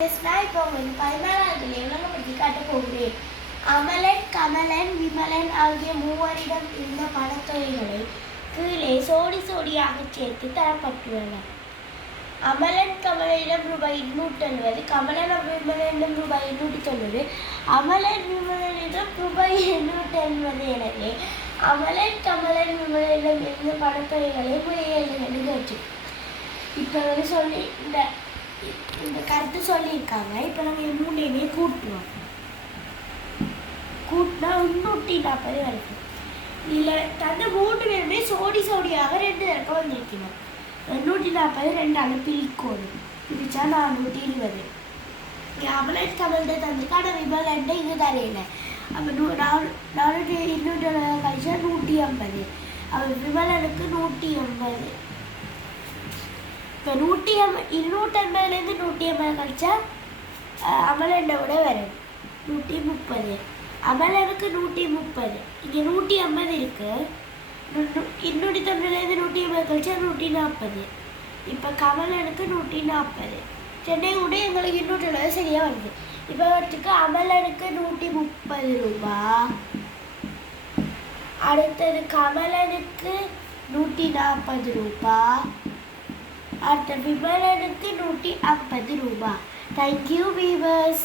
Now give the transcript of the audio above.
இப்போ உங்களுக்கு 16வது லெவலில் பற்றி காட்ட போகிறேன். அமலன், கமலன், விமலன் ஆகிய மூவரிடம் இருந்த பணத்தொகைகளை கீழே சோடி சோடியாக சேர்த்து தரப்பட்டுள்ளன. அமலன் கமலனிடம் ரூபாய் 270, கமலன் விமலனிடம் ரூபாய் 290, அமலன் விமலனிடம் ரூபாய் 280. எனவே அமலன் கமலன் விமலனிடம் இருந்த பணத்தொகைகளை முறையில் கேட்டு இப்போ சொல்லி இந்த கருத்து சொல்லியிருக்காங்க. இப்போ நாங்கள் மூணையுமே கூட்டுவோம். கூட்டினா 340 வருது. இதில் தந்த 3 பேருமே சோடி சோடியாக 2 தடவை வந்திருக்கணும். 240 2ஆல் பிரிக்கணும். பிரித்தா 420. இங்கே அமலன் கமல்கிட்ட தந்திருக்கு. ஆனால் விமலன்ட்ட இது தரையில. அப்போ 420 கழிச்சா 150. அப்போ விமலனுக்கு 180. இப்போ 280லேருந்து 180 கழிச்சா அமலனை விட வரும் 130. அமலனுக்கு 130. இங்கே 150 இருக்கு. 290லேருந்து 180 கழிச்சா 140. இப்போ கமலனுக்கு 140. சென்னை கூட எங்களுக்கு 270 சரியாக வருது. இப்போ வரத்துக்கு அமலனுக்கு 130 ரூபா. அடுத்தது கமலனுக்கு 140 ரூபா. அடுத்த விமலனுக்கு 150 ரூபா. Thank you viewers.